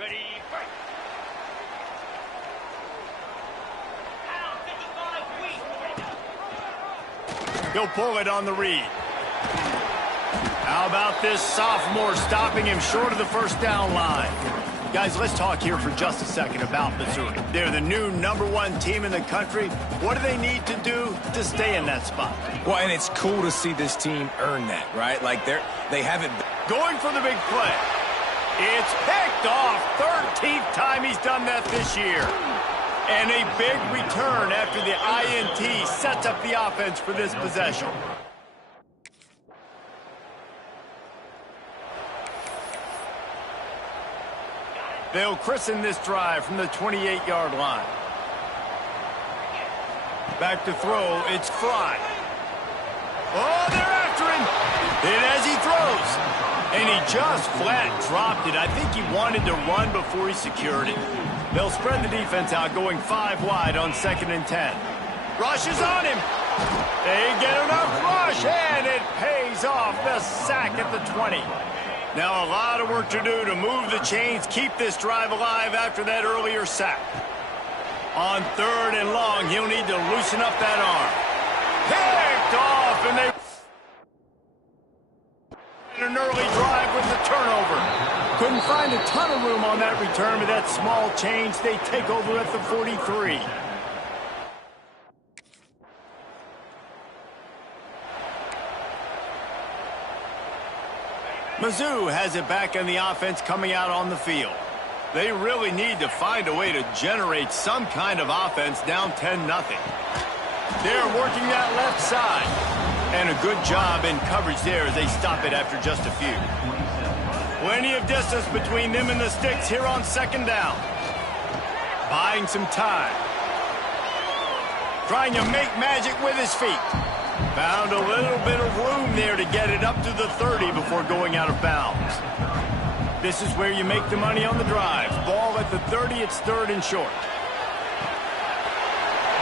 Ready, fight. He'll pull it on the read. How about this sophomore stopping him short of the first down line? Guys, let's talk here for just a second about Missouri. They're the new #1 team in the country. What do they need to do to stay in that spot? Well, and it's cool to see this team earn that, right? Like they haven't... Going for the big play. It's picked off. 13th time he's done that this year. And a big return after the INT sets up the offense for this possession. They'll christen this drive from the 28-yard line. Back to throw, it's Fry. Oh, they're after him. Hit as he throws. And he just flat dropped it. I think he wanted to run before he secured it. They'll spread the defense out, going 5 wide on 2nd and 10. Rush is on him. They get enough rush, and it pays off. The sack at the 20. Now a lot of work to do to move the chains, keep this drive alive after that earlier sack. On 3rd and long, he'll need to loosen up that arm. Picked off, and they... an early drive with the turnover. Couldn't find a ton of room on that return, but that small change, they take over at the 43. Mizzou has it back in the offense coming out on the field. They really need to find a way to generate some kind of offense down 10-0. They're working that left side. And a good job in coverage there as they stop it after just a few. Plenty of distance between them and the sticks here on 2nd down. Buying some time. Trying to make magic with his feet. Found a little bit of room there to get it up to the 30 before going out of bounds. This is where you make the money on the drive. Ball at the 30, it's 3rd and short.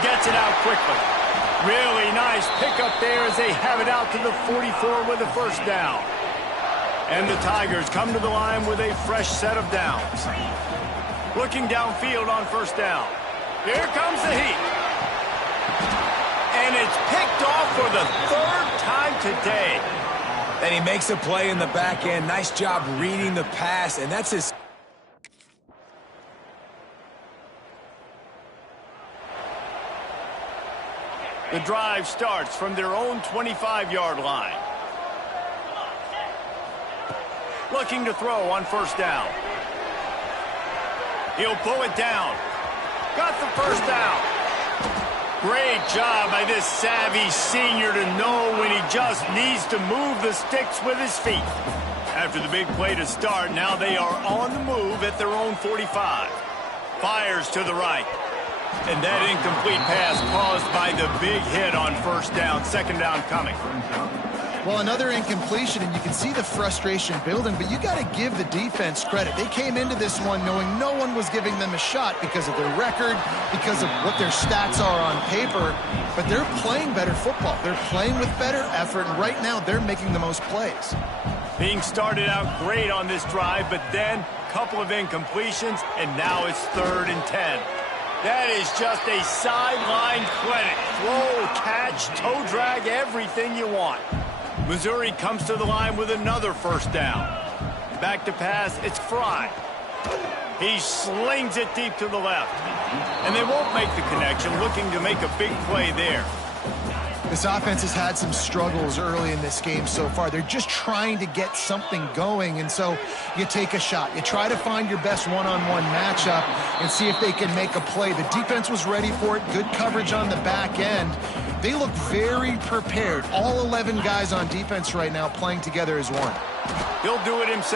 Gets it out quickly. Really nice pickup there as they have it out to the 44 with a 1st down. And the Tigers come to the line with a fresh set of downs. Looking downfield on 1st down. Here comes the heat. And it's picked off for the 3rd time today. And he makes a play in the back end. Nice job reading the pass, and that's his... The drive starts from their own 25-yard line. Looking to throw on 1st down. He'll pull it down. Got the 1st down. Great job by this savvy senior to know when he just needs to move the sticks with his feet. After the big play to start, now they are on the move at their own 45. Fires to the right. And that incomplete pass caused by the big hit on 1st down. 2nd down coming. Well, another incompletion, and you can see the frustration building, but you got to give the defense credit. They came into this one knowing no one was giving them a shot because of their record, because of what their stats are on paper, but they're playing better football. They're playing with better effort, and right now they're making the most plays. Being started out great on this drive, but then a couple of incompletions, and now it's 3rd and 10. That is just a sideline clinic. Throw, catch, toe drag, everything you want. Missouri comes to the line with another 1st down. Back to pass, it's Fry. He slings it deep to the left. And they won't make the connection, looking to make a big play there. This offense has had some struggles early in this game so far. They're just trying to get something going, and so you take a shot. You try to find your best one-on-one matchup and see if they can make a play. The defense was ready for it. Good coverage on the back end. They look very prepared. All 11 guys on defense right now playing together as one. He'll do it himself.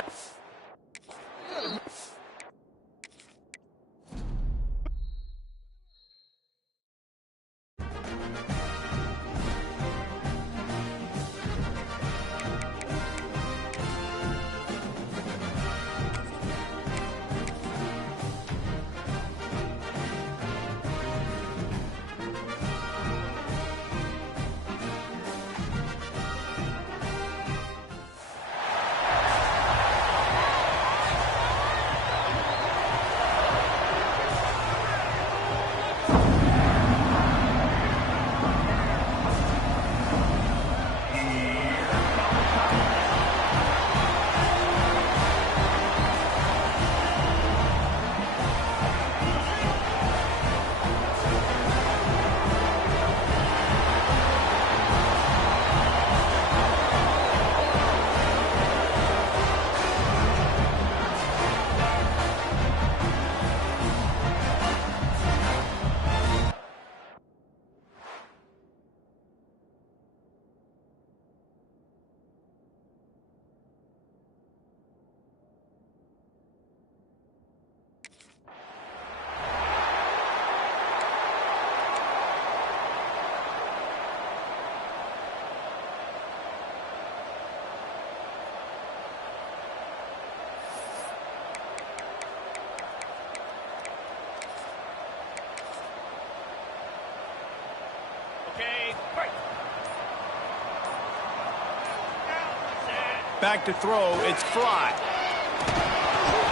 Back to throw, it's Fry.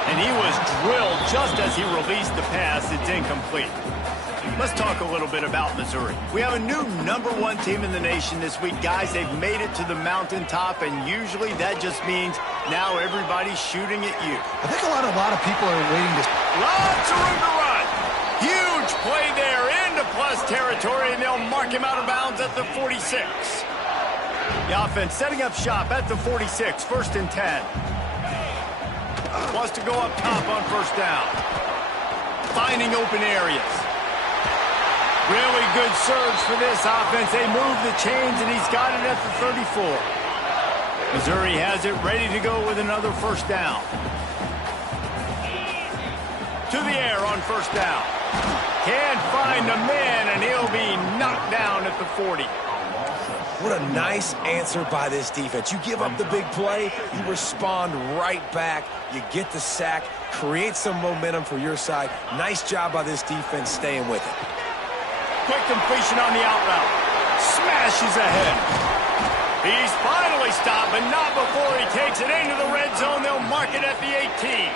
And he was drilled just as he released the pass. It's incomplete. Let's talk a little bit about Missouri. We have a new #1 team in the nation this week. Guys, they've made it to the mountaintop, and usually that just means now everybody's shooting at you. I think a lot of people are waiting to... Lots of room to run. Huge play there into plus territory, and they'll mark him out of bounds at the 46. The offense setting up shop at the 46, 1st and 10. Wants to go up top on 1st down. Finding open areas. Really good surge for this offense. They move the chains, and he's got it at the 34. Missouri has it ready to go with another 1st down. To the air on 1st down. Can't find the man, and he'll be knocked down at the 40. What a nice answer by this defense. You give up the big play, you respond right back, you get the sack, create some momentum for your side. Nice job by this defense staying with it. Quick completion on the out route. Smashes ahead. He's finally stopped, but not before he takes it into the red zone. They'll mark it at the 18.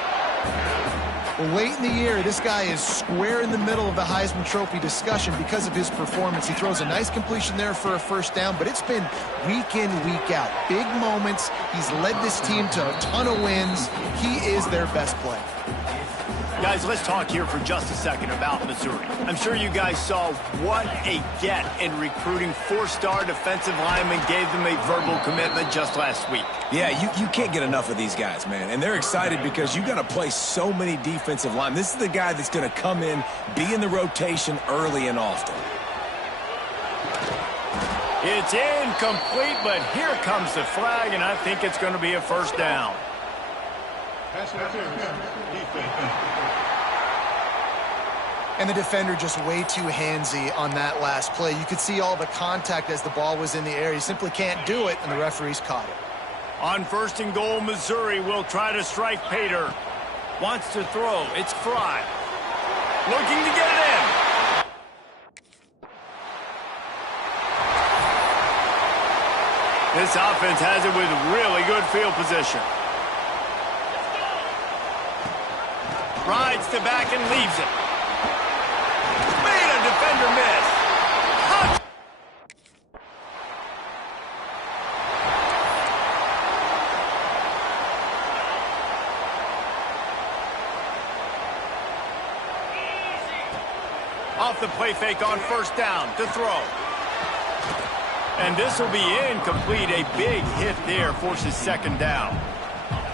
Well, late in the year, this guy is square in the middle of the Heisman Trophy discussion because of his performance. He throws a nice completion there for a 1st down, but it's been week in, week out. Big moments. He's led this team to a ton of wins. He is their best player. Guys, let's talk here for just a second about Missouri. I'm sure you guys saw what a get in recruiting 4-star defensive linemen gave them a verbal commitment just last week. Yeah, you can't get enough of these guys, man. And they're excited because you got to play so many defensive linemen. This is the guy that's going to come in, be in the rotation early and often. It's incomplete, but here comes the flag, and I think it's going to be a 1st down. And the defender just way too handsy on that last play. You could see all the contact as the ball was in the air. He simply can't do it, and the referees caught it. On 1st and goal, Missouri will try to strike Pater. Wants to throw. It's Fry. Looking to get it in. This offense has it with really good field position. Rides to back and leaves it. Made a defender miss. Off the play fake on 1st down to throw. And this will be incomplete. A big hit there forces 2nd down.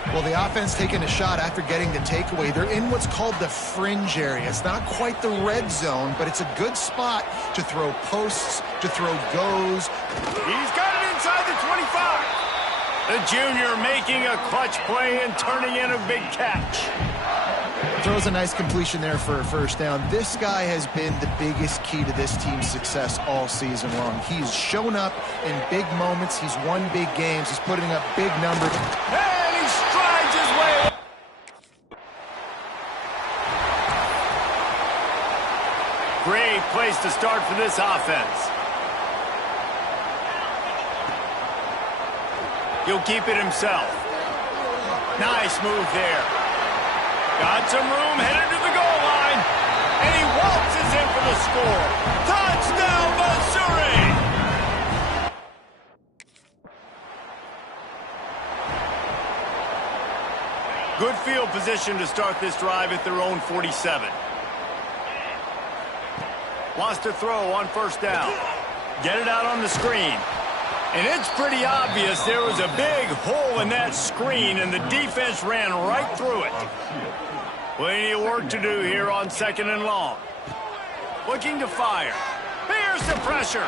Well, the offense taking a shot after getting the takeaway. They're in what's called the fringe area. It's not quite the red zone, but it's a good spot to throw posts, to throw goes. He's got it inside the 25. The junior making a clutch play and turning in a big catch. Throws a nice completion there for a 1st down. This guy has been the biggest key to this team's success all season long. He's shown up in big moments. He's won big games. He's putting up big numbers. And he strides his way. Great place to start for this offense. He'll keep it himself. Nice move there. Got some room, headed to the goal line. And he waltzes in for the score. Touchdown, Missouri! Good field position to start this drive at their own 47. Wants to throw on 1st down. Get it out on the screen. And it's pretty obvious there was a big hole in that screen, and the defense ran right through it. Plenty of work to do here on 2nd and long. Looking to fire. Here's the pressure.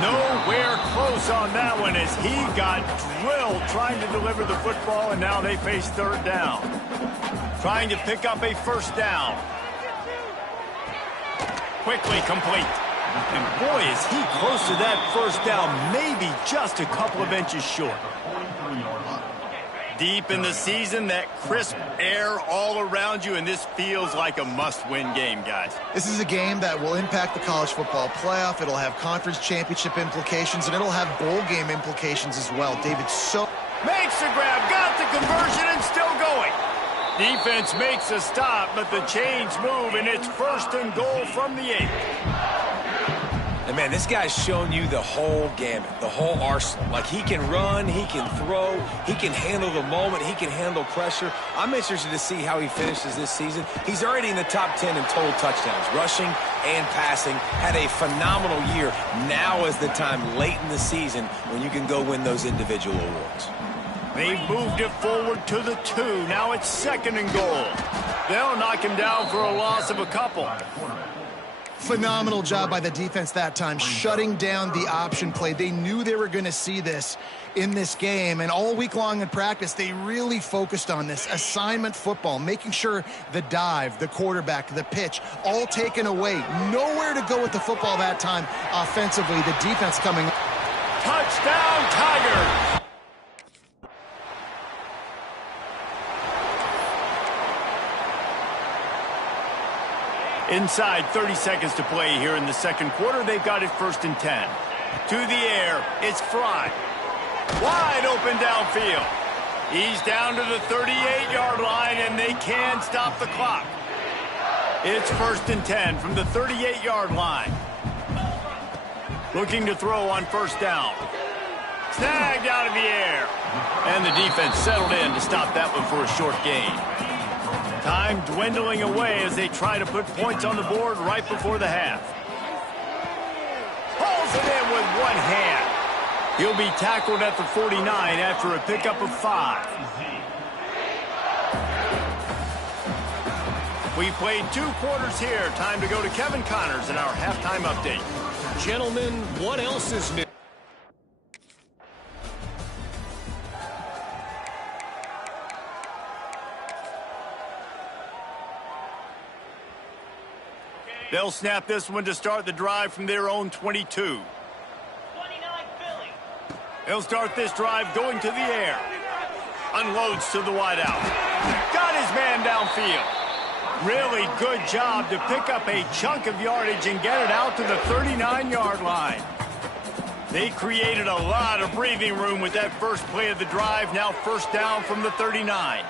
Nowhere close on that one as he got drilled trying to deliver the football, and now they face 3rd down. Trying to pick up a 1st down. Quickly complete. And boy, is he close to that 1st down, maybe just a couple of inches short. Deep in the season, that crisp air all around you, and this feels like a must-win game, guys. This is a game that will impact the college football playoff. It'll have conference championship implications, and it'll have bowl game implications as well. David, makes the grab, got the conversion, and still going. Defense makes a stop, but the chains move, and it's 1st and goal from the 8. And, man, this guy's shown you the whole gamut, the whole arsenal. Like, he can run, he can throw, he can handle the moment, he can handle pressure. I'm interested to see how he finishes this season. He's already in the top 10 in total touchdowns, rushing and passing. Had a phenomenal year. Now is the time late in the season when you can go win those individual awards. They've moved it forward to the 2. Now it's 2nd and goal. They'll knock him down for a loss of a couple. phenomenal job by the defense that time, shutting down the option play. They knew they were going to see this in this game, and all week long in practice, they really focused on this assignment football, making sure the dive, the quarterback, the pitch, all taken away. Nowhere to go with the football that time offensively. The defense coming. Touchdown, Tiger! Inside 30 seconds to play here in the second quarter. They've got it 1st and 10. To the air, it's Fry. Wide open downfield. He's down to the 38-yard line, and they can stop the clock. It's 1st and 10 from the 38-yard line. Looking to throw on 1st down. Snagged out of the air. And the defense settled in to stop that one for a short gain. Time dwindling away as they try to put points on the board right before the half. Pulls it in with one hand. He'll be tackled at the 49 after a pickup of 5. We played 2 quarters here. Time to go to Kevin Connors in our halftime update. Gentlemen, what else is new? They'll snap this one to start the drive from their own 22. They'll start this drive going to the air. Unloads to the wideout. Got his man downfield. Really good job to pick up a chunk of yardage and get it out to the 39-yard line. They created a lot of breathing room with that first play of the drive. Now 1st down from the 39.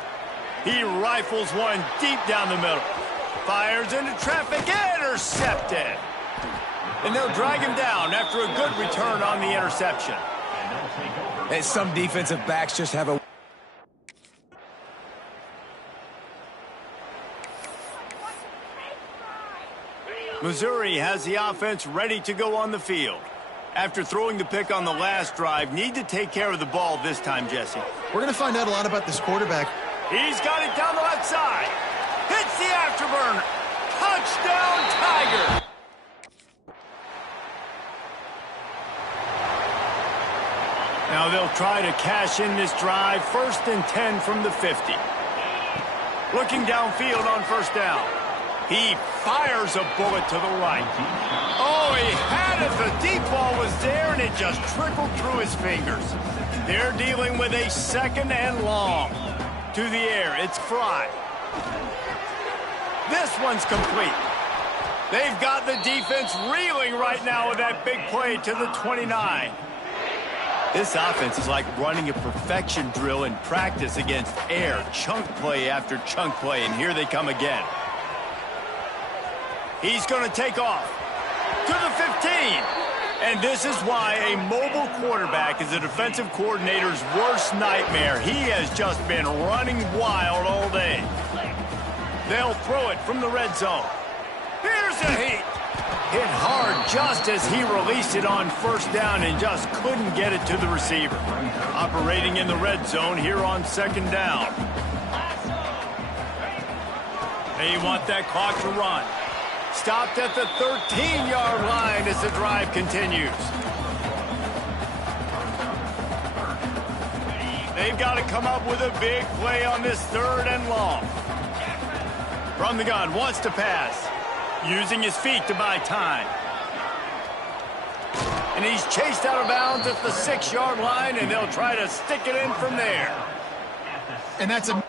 He rifles one deep down the middle. Fires into traffic, intercepted. And they'll drag him down after a good return on the interception. And some defensive backs just have a... Missouri has the offense ready to go on the field. After throwing the pick on the last drive, need to take care of the ball this time, Jesse. We're going to find out a lot about this quarterback. He's got it down the left side. Hits the afterburner. Touchdown, Tiger. Now they'll try to cash in this drive. 1st and 10 from the 50. Looking downfield on 1st down. He fires a bullet to the right. Oh, he had it. The deep ball was there, and it just trickled through his fingers. They're dealing with a 2nd and long. To the air, it's Fry. This one's complete. They've got the defense reeling right now with that big play to the 29. This offense is like running a perfection drill in practice against air, chunk play after chunk play, and here they come again. He's going to take off to the 15. And this is why a mobile quarterback is a defensive coordinator's worst nightmare. He has just been running wild all day. They'll throw it from the red zone. Here's a heat. Hit hard just as he released it on 1st down and just couldn't get it to the receiver. Operating in the red zone here on 2nd down. They want that clock to run. Stopped at the 13-yard line as the drive continues. They've got to come up with a big play on this 3rd and long. From the gun, wants to pass. Using his feet to buy time. And he's chased out of bounds at the 6-yard line, and they'll try to stick it in from there. And that's a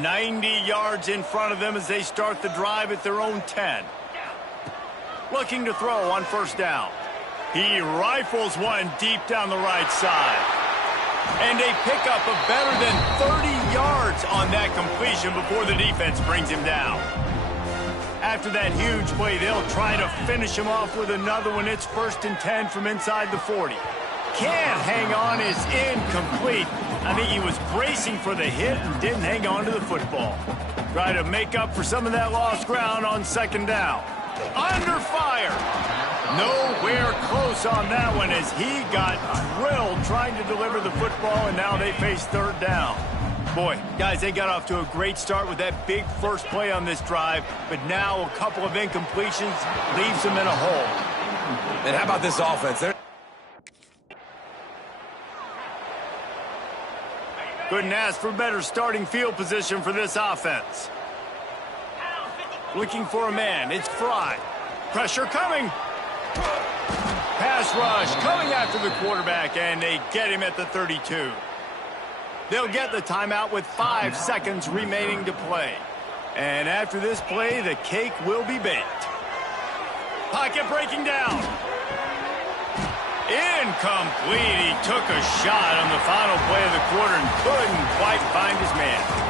90 yards in front of them as they start the drive at their own 10. Looking to throw on first down. He rifles one deep down the right side. And a pickup of better than 30 yards on that completion before the defense brings him down. After that huge play, they'll try to finish him off with another one. It's 1st and 10 from inside the 40. Can't hang on, is incomplete. I think he was bracing for the hit and didn't hang on to the football. Try to make up for some of that lost ground on 2nd down. Under fire. Nowhere close on that one as he got drilled trying to deliver the football, and now they face 3rd down. Boy, guys, they got off to a great start with that big first play on this drive, but now a couple of incompletions leaves them in a hole. And how about this offense? Couldn't ask for better starting field position for this offense. Looking for a man, it's Fry. Pressure coming. Pass rush coming after the quarterback, and they get him at the 32. They'll get the timeout with 5 seconds remaining to play. And after this play, the cake will be baked. Pocket breaking down. Incomplete. He took a shot on the final play of the quarter and couldn't quite find his man.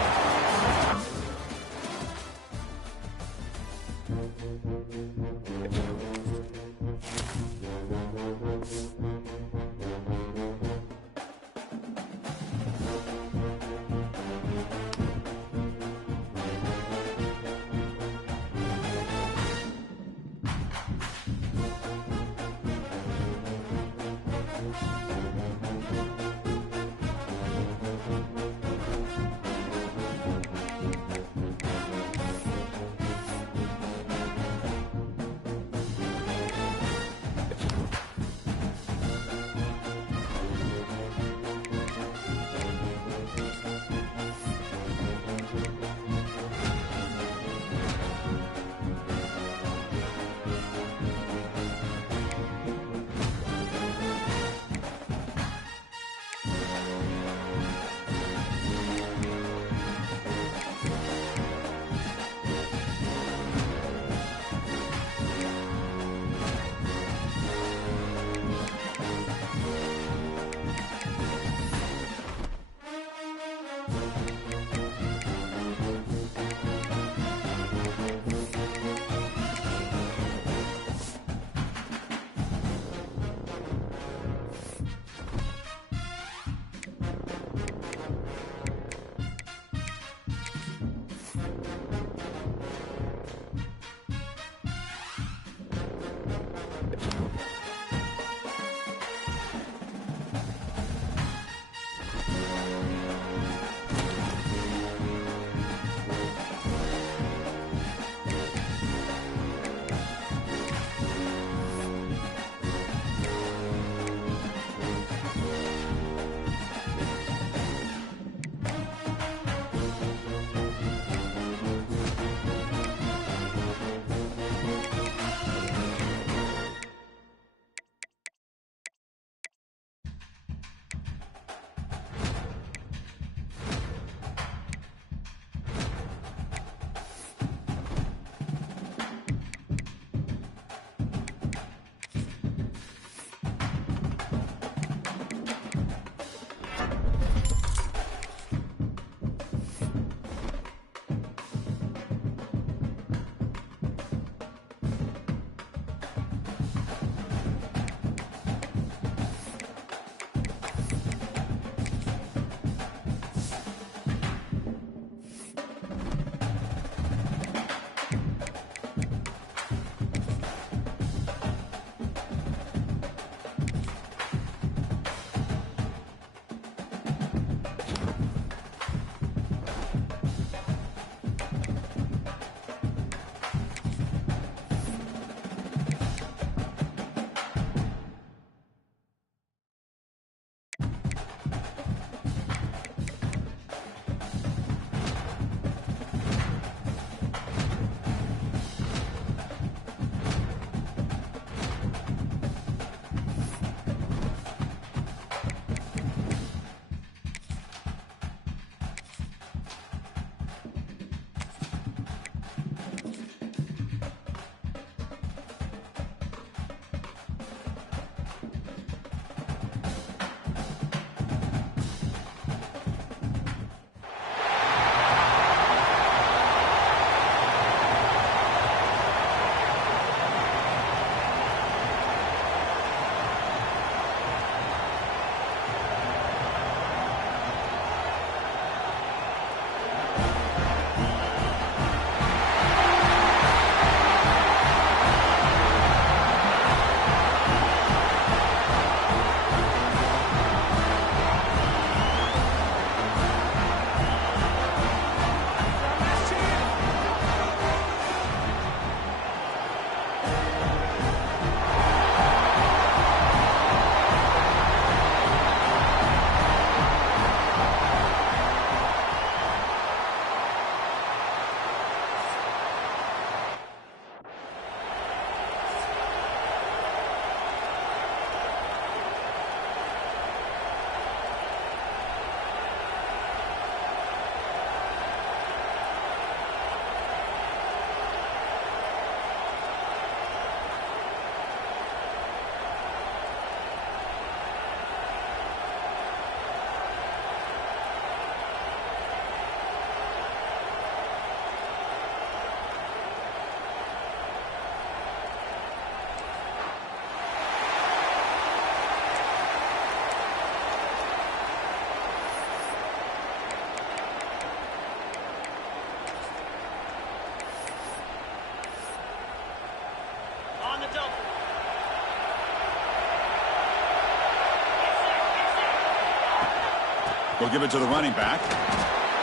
He'll give it to the running back.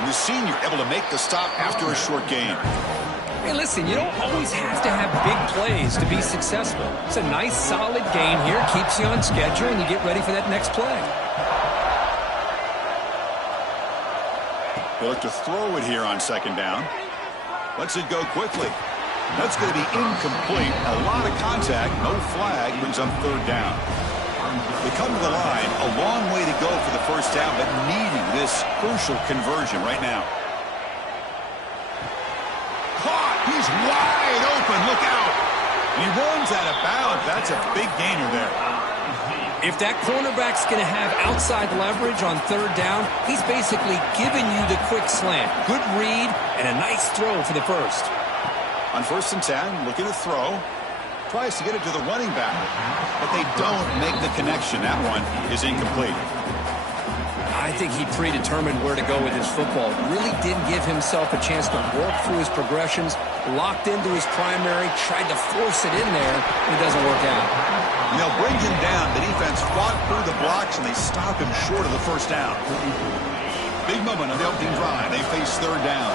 And the senior able to make the stop after a short gain. Hey, listen, you don't always have to have big plays to be successful. It's a nice, solid game here. Keeps you on schedule, and you get ready for that next play. They look to throw it here on second down. Lets it go quickly. That's going to be incomplete. A lot of contact. No flag. Brings up third down. They come to the line. A long way to go for the first down, but needing this crucial conversion right now. Caught. He's wide open. Look out. And he runs out of bounds. That's a big gainer there. If that cornerback's going to have outside leverage on third down, he's basically giving you the quick slant. Good read and a nice throw for the first. On 1st and 10, looking to throw. Tries to get it to the running back, but they don't make the connection. That one is incomplete. I think he predetermined where to go with his football. Really didn't give himself a chance to work through his progressions. Locked into his primary, tried to force it in there, and it doesn't work out. And they'll bring him down. The defense fought through the blocks, and they stop him short of the first down. Big moment on the opening drive. They face third down.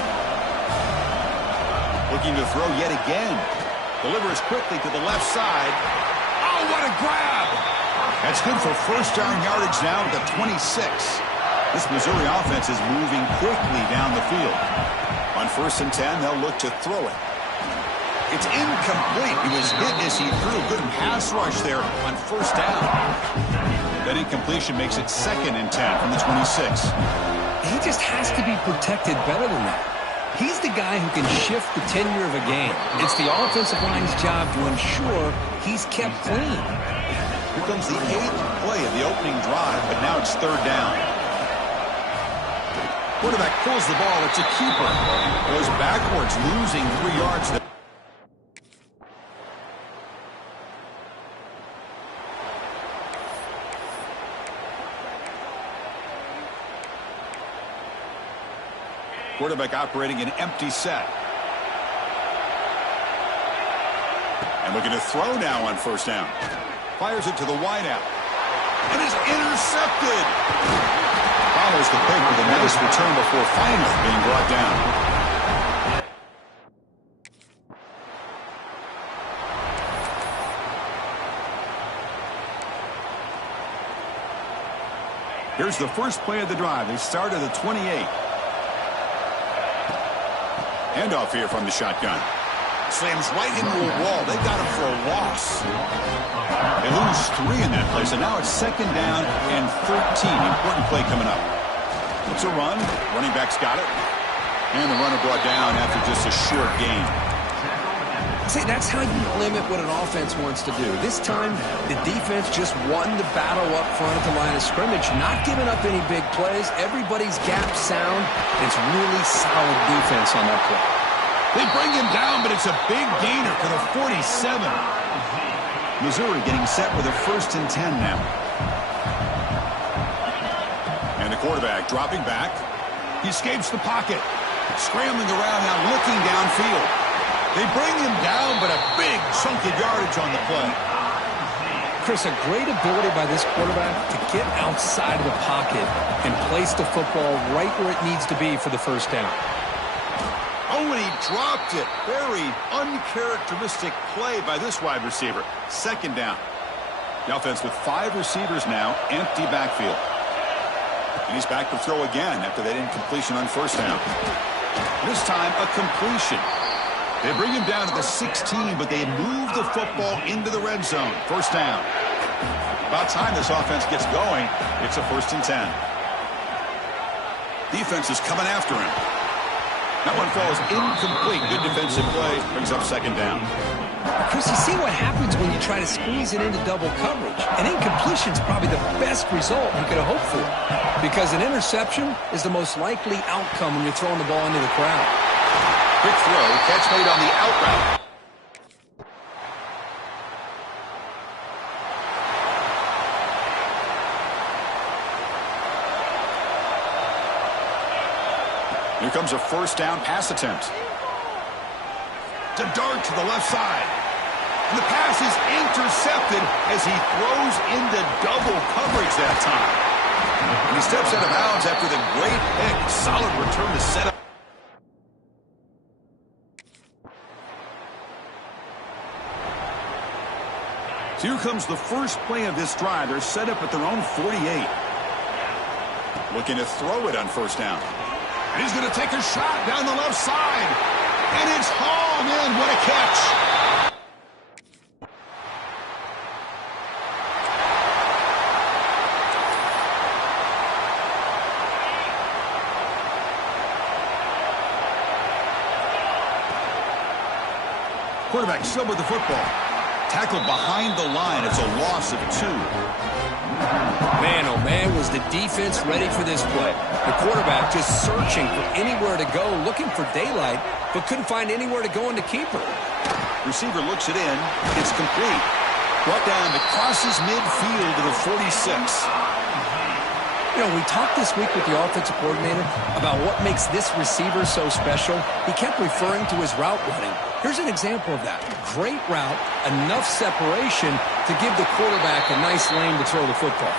Looking to throw yet again. Delivers quickly to the left side. Oh, what a grab! That's good for first down yardage now at the 26. This Missouri offense is moving quickly down the field. On 1st and 10, they'll look to throw it. It's incomplete. He was hit as he threw. Good pass rush there on first down. That incompletion makes it 2nd and 10 from the 26. He just has to be protected better than that. He's the guy who can shift the tenure of a game. It's the offensive line's job to ensure he's kept clean. Here comes the 8th play of the opening drive, but now it's third down. Quarterback pulls the ball. It's a keeper. Goes backwards, losing 3 yards. Quarterback operating an empty set. And looking to throw now on first down. Fires it to the wideout. And is intercepted. Follows the pick with a nice return before finally being brought down. Here's the first play of the drive. They start at the 28. Handoff here from the shotgun. Slams right into a wall. They got him for a loss. They lose 3 in that play, so now it's 2nd down and 13. Important play coming up. It's a run. Running back's got it. And the runner brought down after just a short gain. See, that's how you limit what an offense wants to do. This time, the defense just won the battle up front at the line of scrimmage, not giving up any big plays. Everybody's gap sound. It's really solid defense on that play. They bring him down, but it's a big gainer for the 47. Missouri getting set with a 1st and 10 now. And the quarterback dropping back. He escapes the pocket. Scrambling around now, looking downfield. They bring him down, but a big chunk of yardage on the play. Chris, a great ability by this quarterback to get outside of the pocket and place the football right where it needs to be for the first down. Oh, and he dropped it. Very uncharacteristic play by this wide receiver. 2nd down. The offense with 5 receivers now, empty backfield. And he's back to throw again after that incompletion on first down. This time, a completion. They bring him down to the 16, but they move the football into the red zone. First down. About time this offense gets going. It's a 1st and 10. Defense is coming after him. That one falls incomplete. Good defensive play. Brings up 2nd down. Chris, you see what happens when you try to squeeze it into double coverage. An incompletion is probably the best result you could have hoped for, because an interception is the most likely outcome when you're throwing the ball into the crowd. Quick throw, catch made on the out route. Here comes a first down pass attempt. To dart to the left side. And the pass is intercepted as he throws into double coverage that time. And he steps out of bounds after the great pick. Solid return to set up. Here comes the first play of this drive. They're set up at their own 48. Looking to throw it on first down. And he's going to take a shot down the left side. And it's hauled in. What a catch. Quarterback still with the football. Tackled behind the line. It's a loss of 2. Man, oh man, was the defense ready for this play. The quarterback just searching for anywhere to go, looking for daylight, but couldn't find anywhere to go in the keeper. Receiver looks it in. It's complete. Brought down crosses midfield to the 46. You know, we talked this week with the offensive coordinator about what makes this receiver so special. He kept referring to his route running. Here's an example of that. Great route, enough separation to give the quarterback a nice lane to throw the football.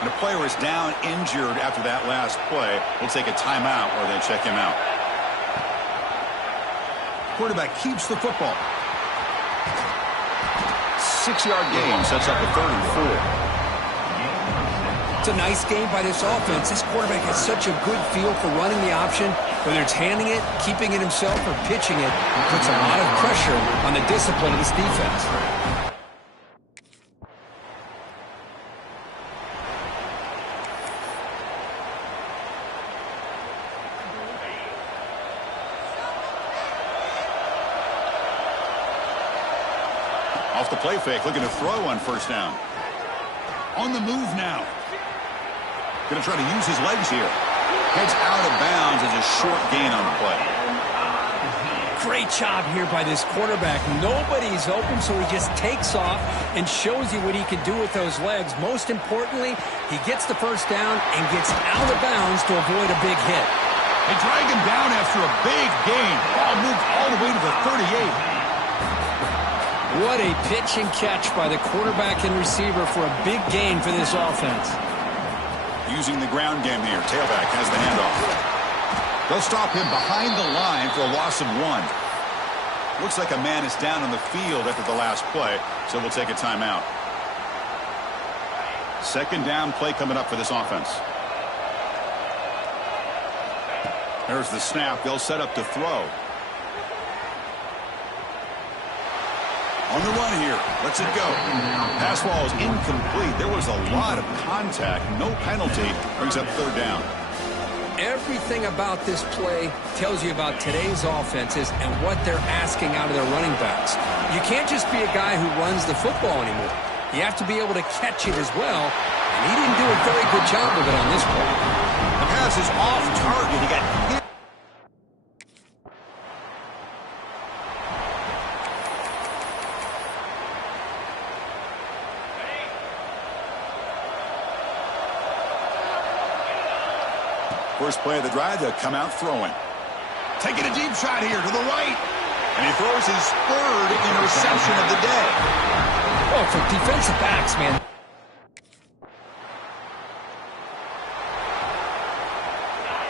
And a player is down injured after that last play. We'll take a timeout or then check him out. Quarterback keeps the football. 6-yard gain sets up a 3rd and 4. It's a nice game by this offense. This quarterback has such a good feel for running the option. Whether it's handing it, keeping it himself, or pitching it, it puts a lot of pressure on the discipline of this defense. Off the play fake, looking to throw on first down. On the move now. Going to try to use his legs here. Heads out of bounds as a short gain on the play. Great job here by this quarterback. Nobody's open, so he just takes off and shows you what he can do with those legs. Most importantly, he gets the first down and gets out of bounds to avoid a big hit. They drag him down after a big gain. Ball moved all the way to the 38. What a pitch and catch by the quarterback and receiver for a big gain for this offense. Using the ground game here. Tailback has the handoff. They'll stop him behind the line for a loss of 1. Looks like a man is down on the field after the last play, so we'll take a timeout. 2nd down play coming up for this offense. There's the snap. They'll set up to throw. On the run here. Lets it go. Pass ball is incomplete. There was a lot of contact. No penalty. Brings up 3rd down. Everything about this play tells you about today's offenses and what they're asking out of their running backs. You can't just be a guy who runs the football anymore. You have to be able to catch it as well, and he didn't do a very good job of it on this play. The pass is off target. He got hit. First play of the drive, they'll come out throwing. Taking a deep shot here to the right. And he throws his 3rd interception of the day. Oh, for defensive backs, man.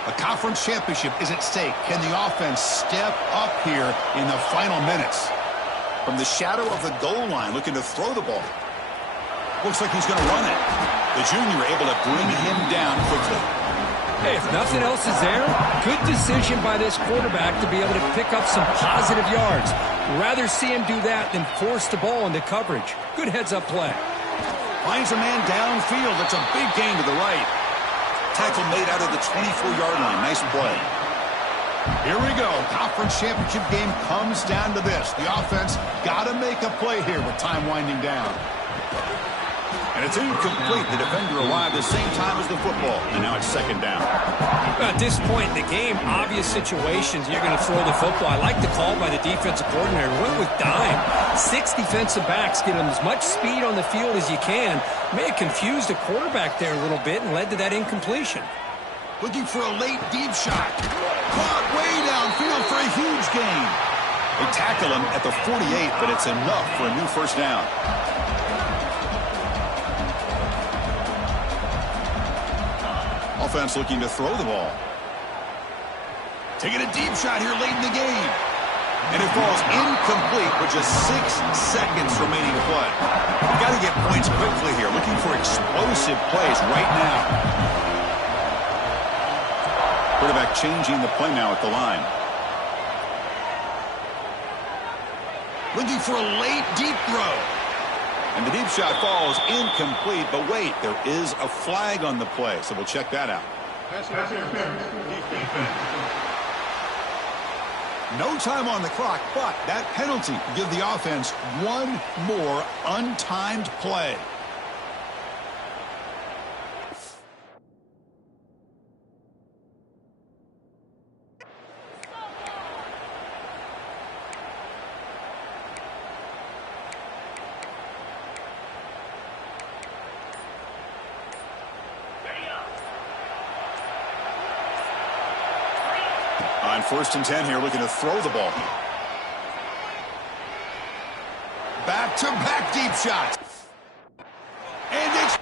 A conference championship is at stake. Can the offense step up here in the final minutes? From the shadow of the goal line, looking to throw the ball. Looks like he's going to run it. The junior able to bring him down quickly. Hey, if nothing else is there, good decision by this quarterback to be able to pick up some positive yards. Rather see him do that than force the ball into coverage. Good heads-up play. Finds a man downfield. It's a big gain to the right. Tackle made out of the 24-yard line. Nice play. Here we go. Conference championship game comes down to this. The offense got to make a play here with time winding down. And it's incomplete. The defender arrived at the same time as the football. And now it's 2nd down. At this point in the game, obvious situations, you're going to throw the football. I like the call by the defensive coordinator. Went with dime. 6 defensive backs, get them as much speed on the field as you can. May have confused the quarterback there a little bit and led to that incompletion. Looking for a late deep shot. Caught way downfield for a huge gain. They tackle him at the 48, but it's enough for a new first down. Offense looking to throw the ball. Taking a deep shot here late in the game. And it falls incomplete with just 6 seconds remaining to play. You got to get points quickly here. Looking for explosive plays right now. Quarterback changing the play now at the line. Looking for a late deep throw. And the deep shot falls incomplete. But wait, there is a flag on the play. So we'll check that out. No time on the clock, but that penalty will give the offense one more untimed play. On 1st and 10 here, looking to throw the ball. Back-to-back deep shots. And it's...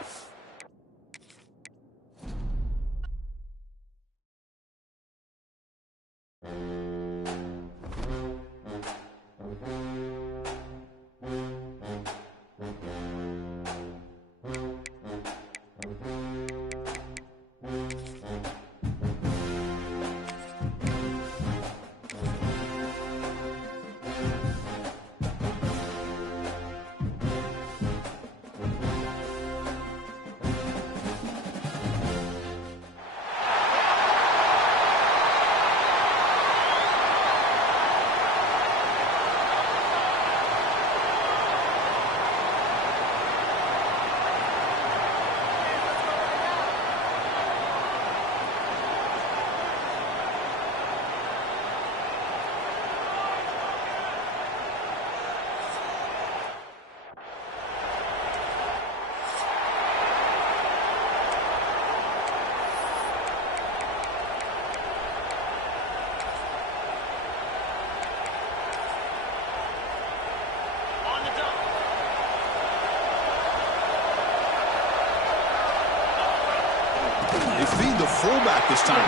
They feed the fullback this time.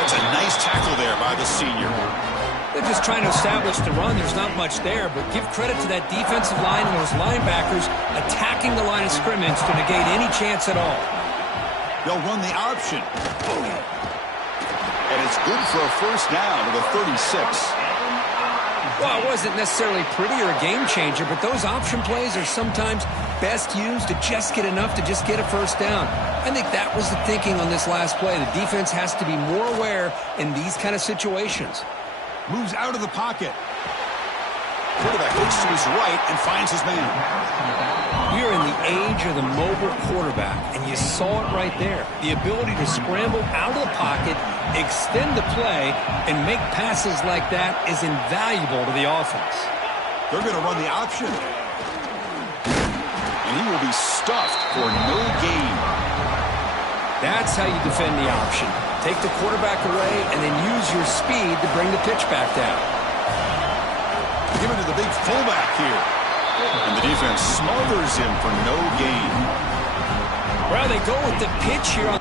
That's a nice tackle there by the senior. They're just trying to establish the run. There's not much there, but give credit to that defensive line and those linebackers attacking the line of scrimmage to negate any chance at all. They'll run the option. And it's good for a first down to the 36. Well, it wasn't necessarily pretty or a game changer, but those option plays are sometimes best used to just get enough to just get a first down. I think that was the thinking on this last play. The defense has to be more aware in these kind of situations. Moves out of the pocket. Quarterback looks to his right and finds his man. We are in the age of the mobile quarterback, and you saw it right there. The ability to scramble out of the pocket, extend the play, and make passes like that is invaluable to the offense. They're going to run the option. And he will be stuffed for no gain. That's how you defend the option. Take the quarterback away and then use your speed to bring the pitch back down. Give it to the big fullback here. And the defense smothers him for no gain. Well, they go with the pitch here on.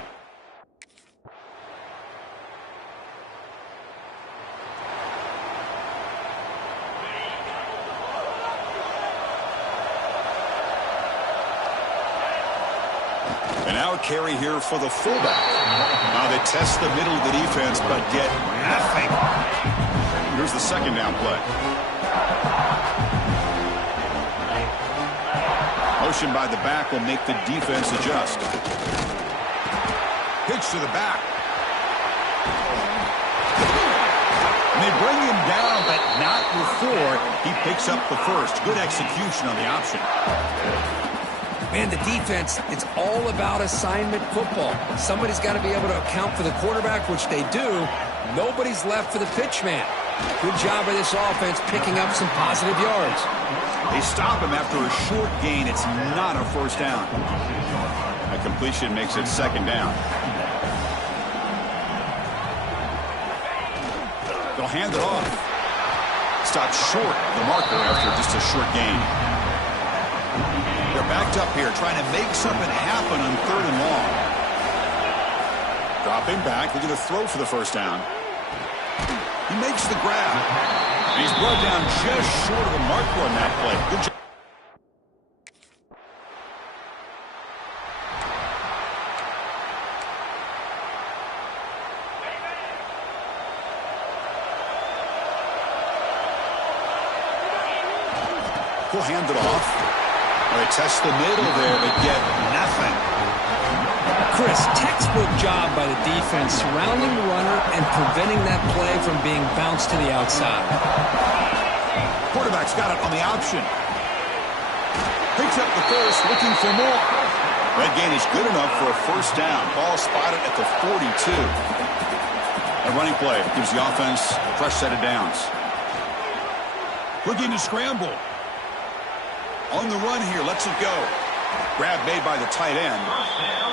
And now a carry here for the fullback. Now they test the middle of the defense, but get nothing. Here's the second down play. Motion by the back will make the defense adjust. Pitch to the back. And they bring him down, but not before he picks up the first. Good execution on the option. Man, the defense, it's all about assignment football. Somebody's got to be able to account for the quarterback, which they do. Nobody's left for the pitch man. Good job by this offense picking up some positive yards. They stop him after a short gain. It's not a first down. A completion makes it second down. They'll hand it off. Stopped short of the marker after just a short gain. They're backed up here trying to make something happen on 3rd and long. Dropping back, looking to throw for the first down. He makes the grab. And he's brought down just short of the marker on that play. Good job. He'll hand it off. They test the middle there, but get nothing. Chris, textbook job by the defense surrounding the runner and preventing that play from being bounced to the outside. Quarterback's got it on the option. Picks up the first, looking for more. That gain is good enough for a first down. Ball spotted at the 42. A running play gives the offense a fresh set of downs. Looking to scramble. On the run here, lets it go. Grab made by the tight end.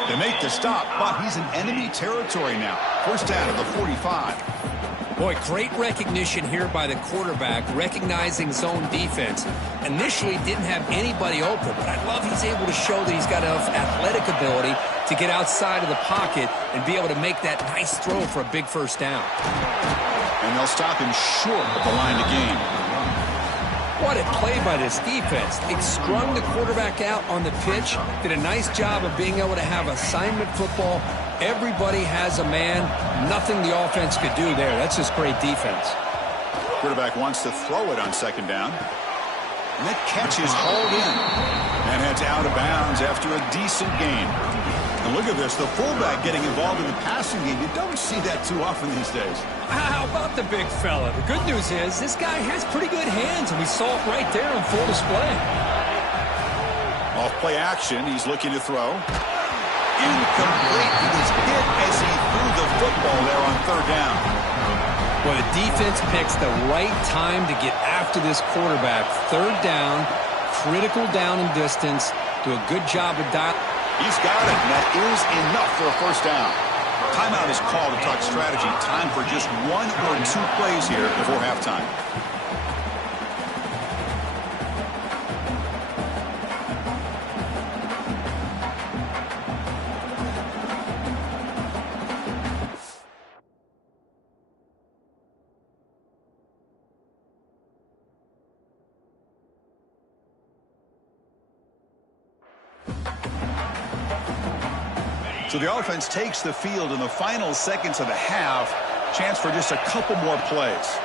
They make the stop, but he's in enemy territory now. First down at the 45. Boy, great recognition here by the quarterback, recognizing zone defense. Initially didn't have anybody open, but I love he's able to show that he's got enough athletic ability to get outside of the pocket and be able to make that nice throw for a big first down. And they'll stop him short of the line to gain. What a play by this defense. It strung the quarterback out on the pitch, did a nice job of being able to have assignment football. Everybody has a man. Nothing the offense could do there. That's just great defense. Quarterback wants to throw it on second down. And that catch is hauled in. And heads out of bounds after a decent gain. And look at this, the fullback getting involved in the passing game. You don't see that too often these days. How about the big fella? The good news is this guy has pretty good hands, and we saw it right there on full display. Off play action, he's looking to throw. Incomplete. He was hit as he threw the football there on third down. Well, the defense picks the right time to get after this quarterback. Third down, critical down and distance. Do a good job of dialing. He's got it, and that is enough for a first down. Timeout is called to talk strategy. Time for just one or two plays here before halftime. So the offense takes the field in the final seconds of the half. Chance for just a couple more plays.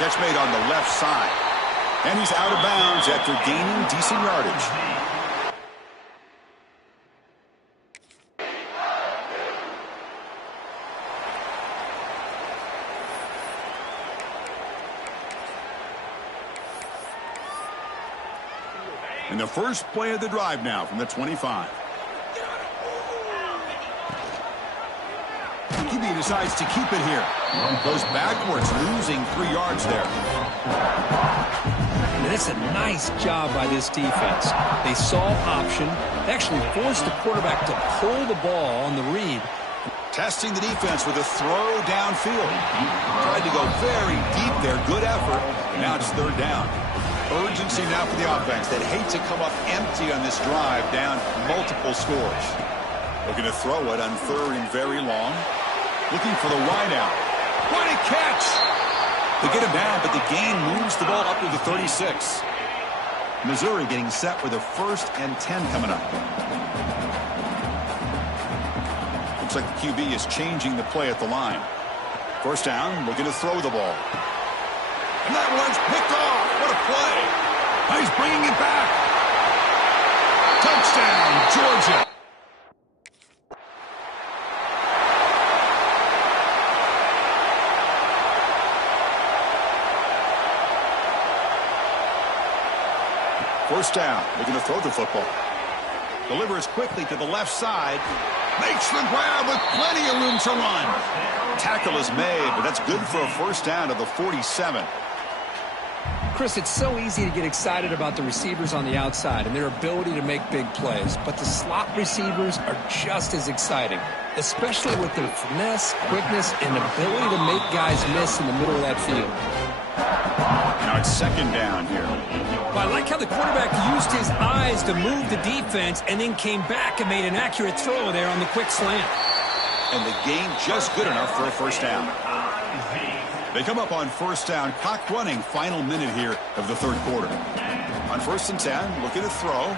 Catch made on the left side. And he's out of bounds after gaining decent yardage. And the first play of the drive now from the 25. QB decides to keep it here. Goes backwards, losing 3 yards there. And that's a nice job by this defense. They saw option. They actually forced the quarterback to pull the ball on the read. Testing the defense with a throw downfield. Tried to go very deep there. Good effort. Now it's third down. Urgency now for the offense. They'd hate to come up empty on this drive, down multiple scores. Looking to throw it on third and very long. Looking for the wide out. What a catch! They get him down, but the gain moves the ball up to the 36. Missouri getting set with a 1st and 10 coming up. Looks like the QB is changing the play at the line. First down, looking to throw the ball. And that one's picked off. What a play. Now he's bringing it back. Touchdown, Georgia. First down, looking to throw the football. Delivers quickly to the left side. Makes the grab with plenty of room to run. Tackle is made, but that's good for a first down to the 47. Chris, it's so easy to get excited about the receivers on the outside and their ability to make big plays, but the slot receivers are just as exciting, especially with their finesse, quickness, and ability to make guys miss in the middle of that field. Now Now it's second down here. Well, I like how the quarterback used his eyes to move the defense and then came back and made an accurate throw there on the quick slant. And the gain just good enough for a first down. They come up on first down, clock running, final minute here of the third quarter. On 1st and 10, looking to throw.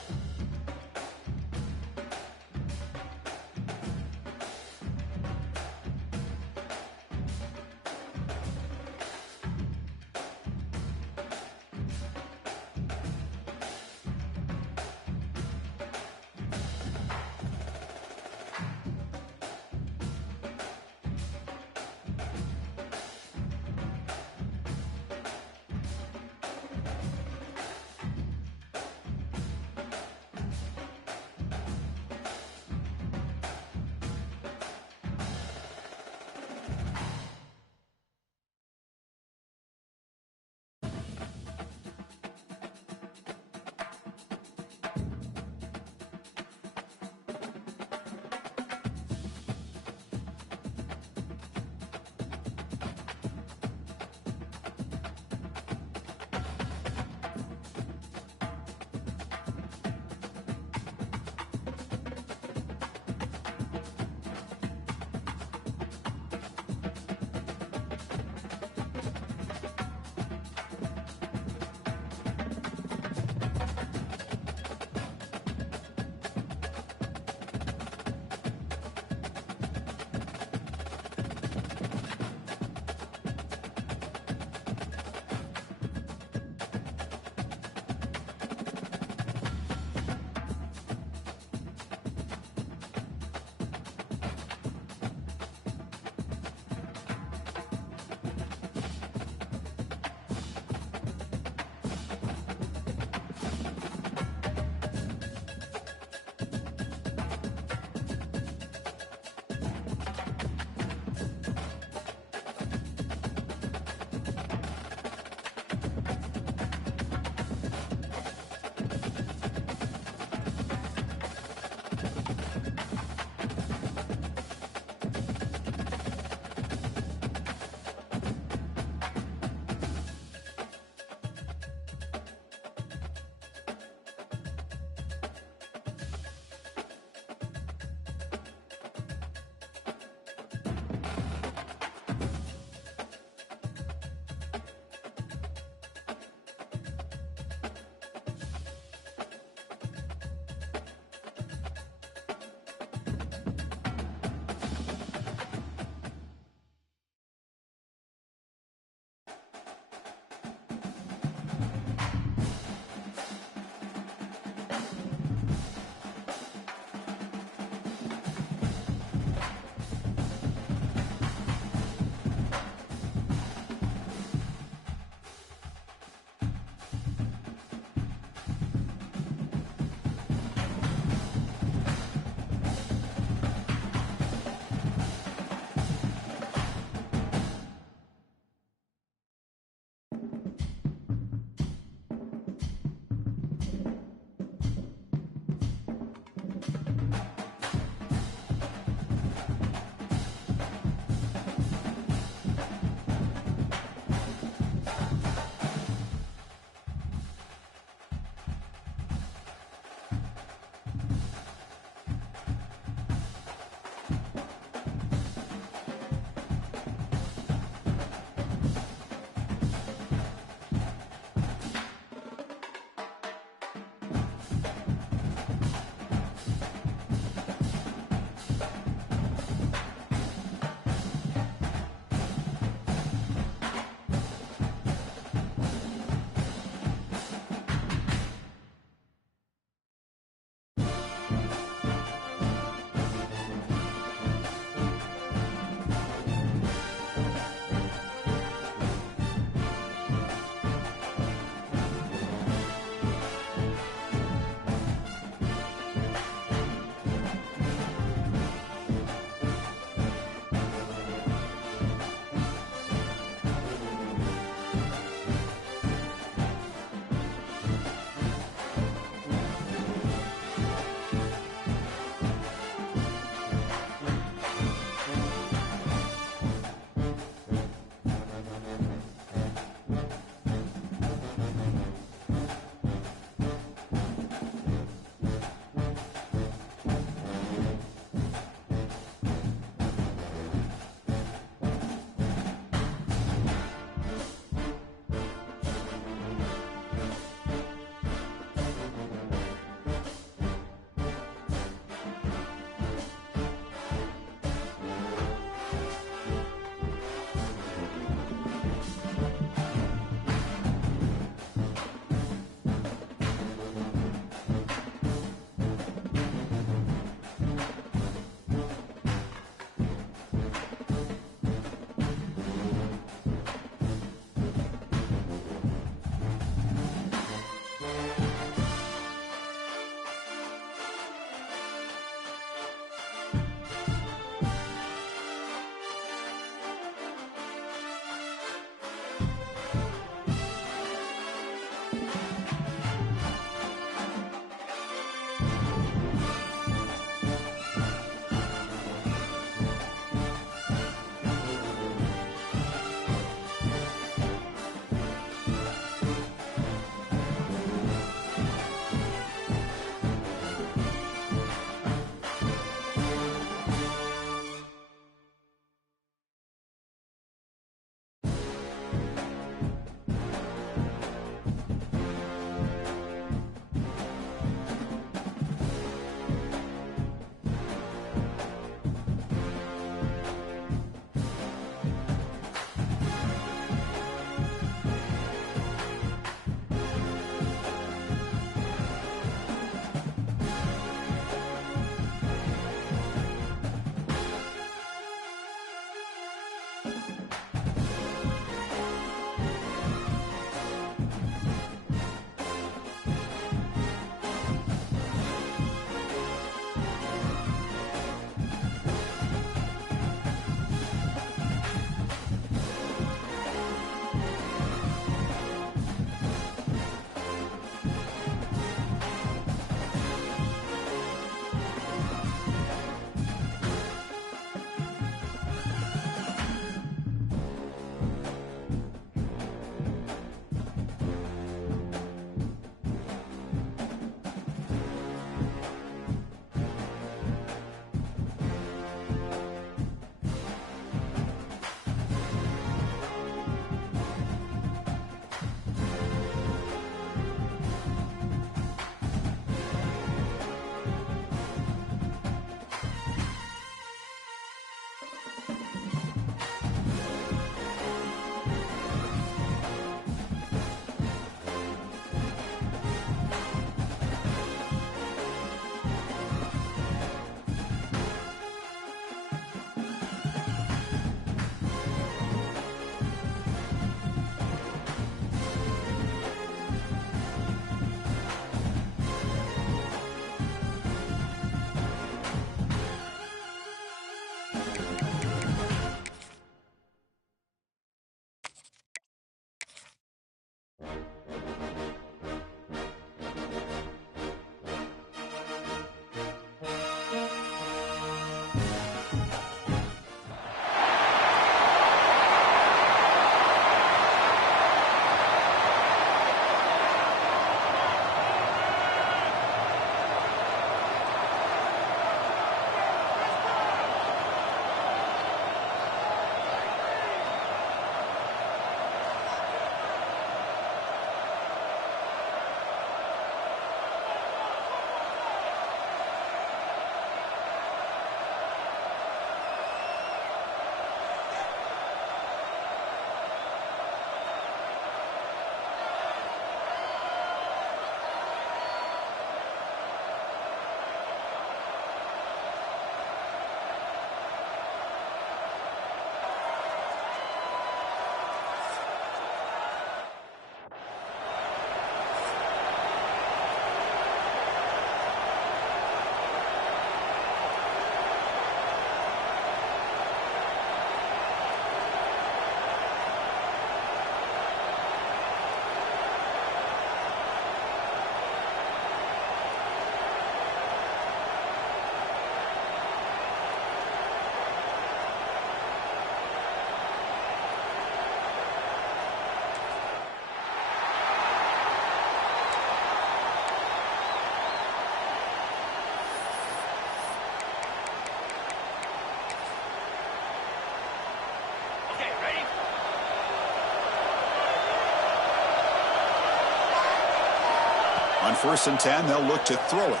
On 1st and 10, they'll look to throw it.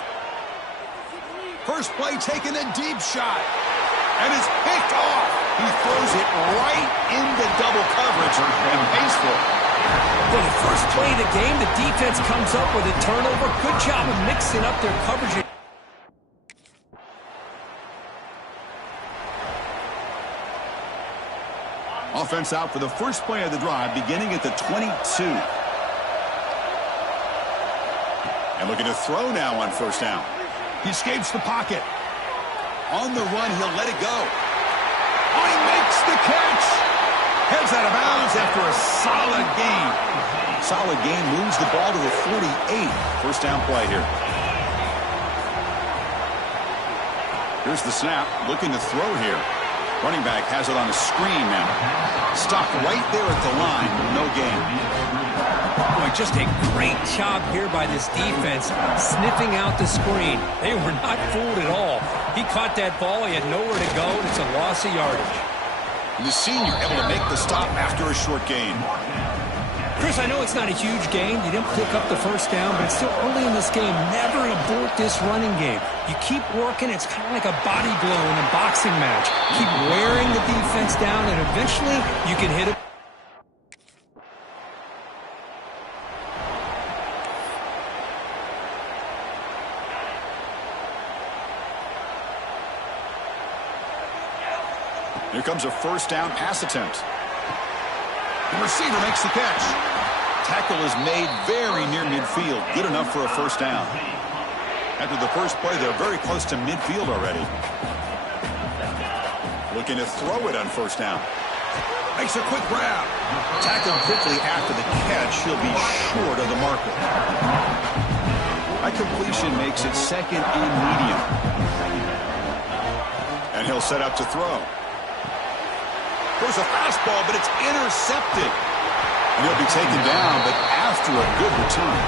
First play taking a deep shot. And it's picked off. He throws it right into double coverage and pays for it. Well, the first play of the game, the defense comes up with a turnover. Good job of mixing up their coverage. Offense out for the first play of the drive, beginning at the 22. And looking to throw now on 1st down. He escapes the pocket. On the run, he'll let it go. Oh, he makes the catch. Heads out of bounds after a solid gain. Solid gain moves the ball to the 48. First down play here. Here's the snap. Looking to throw here. Running back has it on a screen now. Stopped right there at the line. No gain. Boy, just a great job here by this defense, sniffing out the screen. They were not fooled at all. He caught that ball. He had nowhere to go, and it's a loss of yardage. The senior able to make the stop after a short gain. Chris, I know it's not a huge gain. You didn't pick up the first down, but it's still early in this game. Never abort this running game. You keep working. It's kind of like a body blow in a boxing match. Keep wearing the defense down, and eventually you can hit it. Here comes a first down pass attempt. The receiver makes the catch. Tackle is made very near midfield. Good enough for a first down. After the first play, they're very close to midfield already. Looking to throw it on 1st down. Makes a quick grab. Tackled quickly after the catch. He'll be short of the marker. That completion makes it 2nd and medium. And he'll set up to throw. There's a fastball, but it's intercepted. And he'll be taken down, but after a good return.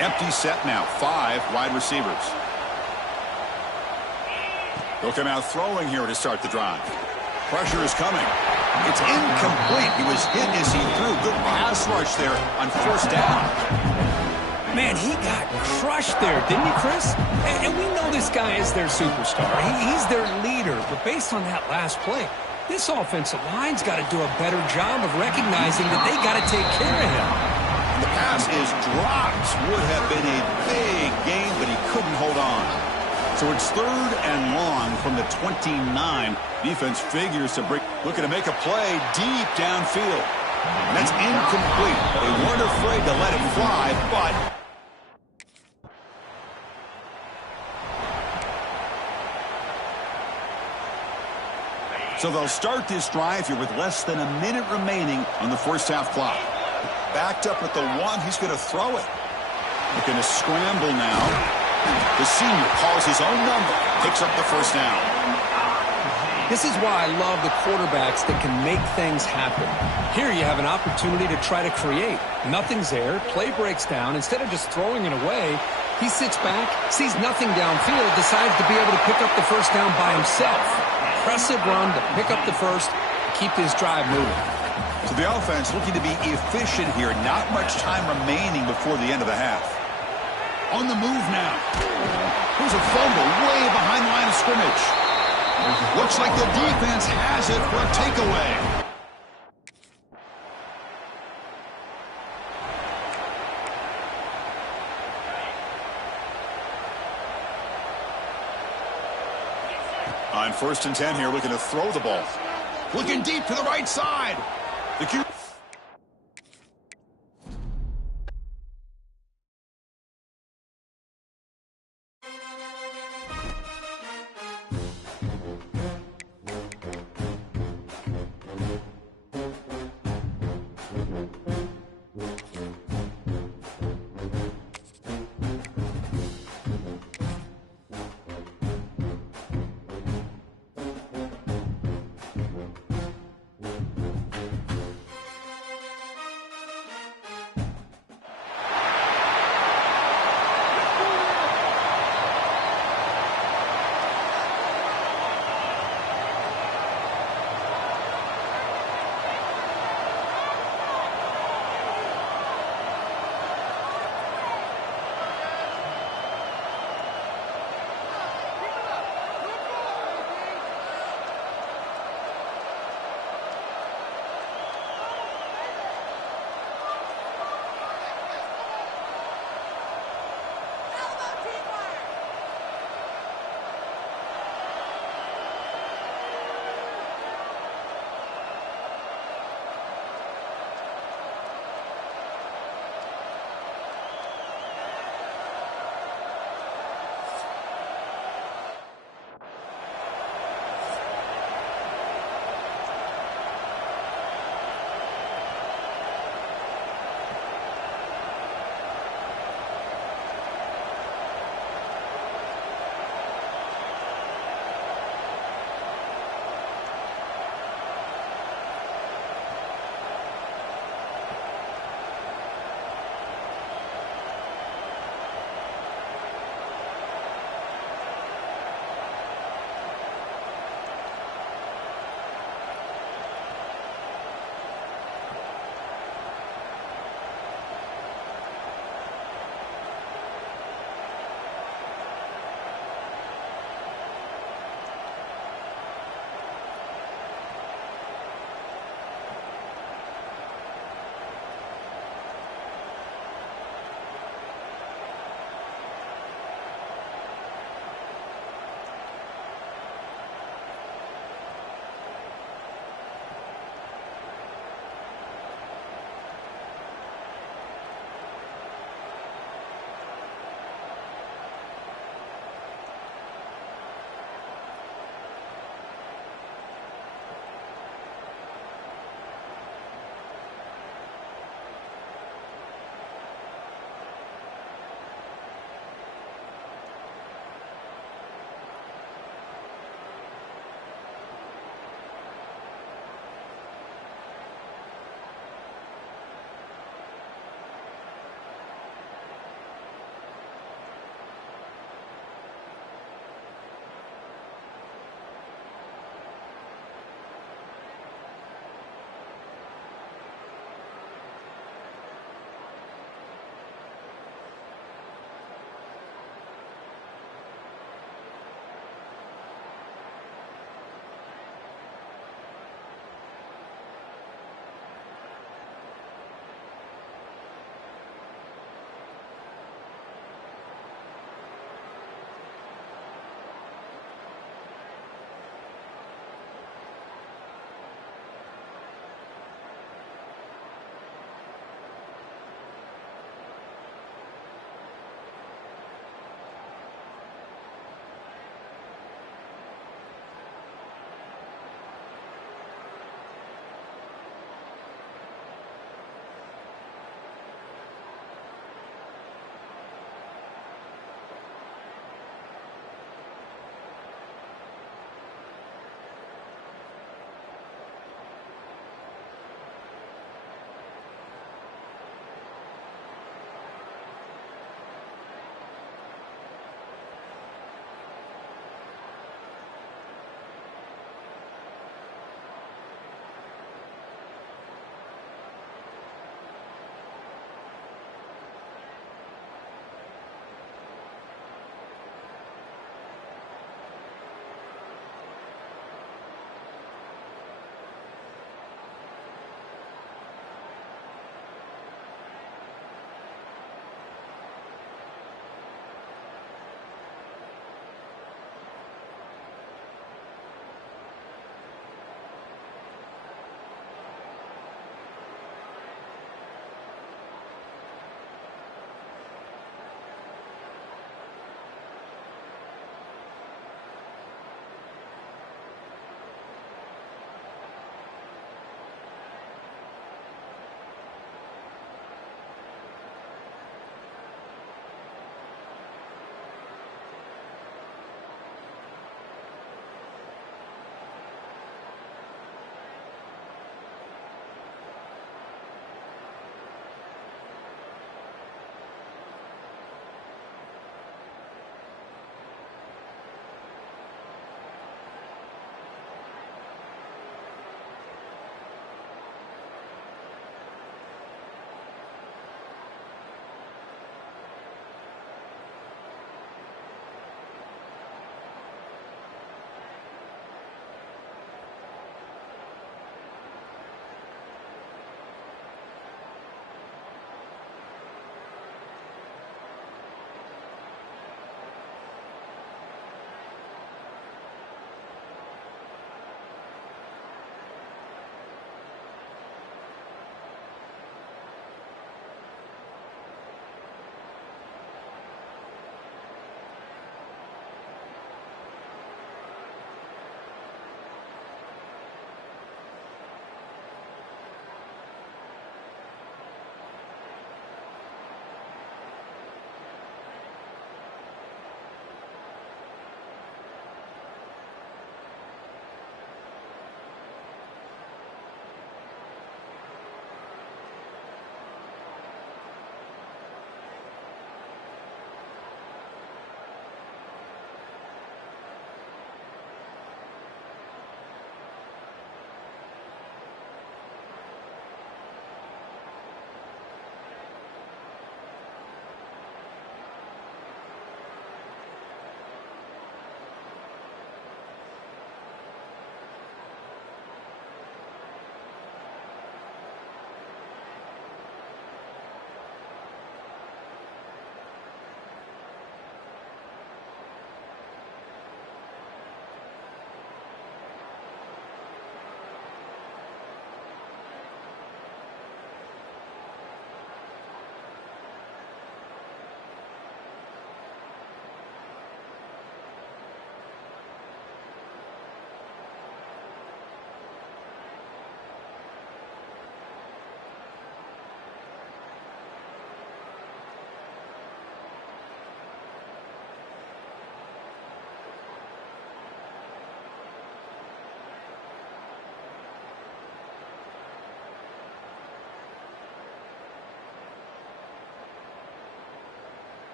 Empty set now. 5 wide receivers. They'll come out throwing here to start the drive. Pressure is coming. It's incomplete. He was hit as he threw. Good pass rush there on 1st down. Man, he got crushed there, didn't he, Chris? And we know this guy is their superstar. He's their leader. But based on that last play, this offensive line's got to do a better job of recognizing that they got to take care of him. The pass is dropped. Would have been a big gain, but he couldn't hold on. So it's 3rd and long from the 29. Defense figures to break. Looking to make a play deep downfield. And that's incomplete. They weren't afraid to let it fly, but so they'll start this drive here with less than a minute remaining on the first half clock. Backed up at the 1, he's going to throw it. Looking to scramble now. The senior calls his own number, picks up the first down. This is why I love the quarterbacks that can make things happen. Here you have an opportunity to try to create. Nothing's there. Play breaks down. Instead of just throwing it away, he sits back, sees nothing downfield, decides to be able to pick up the first down by himself. Impressive run to pick up the first, keep this drive moving. So the offense looking to be efficient here. Not much time remaining before the end of the half. On the move now. There's a fumble way behind the line of scrimmage. Looks like the defense has it for a takeaway. On 1st and 10 here, looking to throw the ball. Looking deep to the right side. The Q.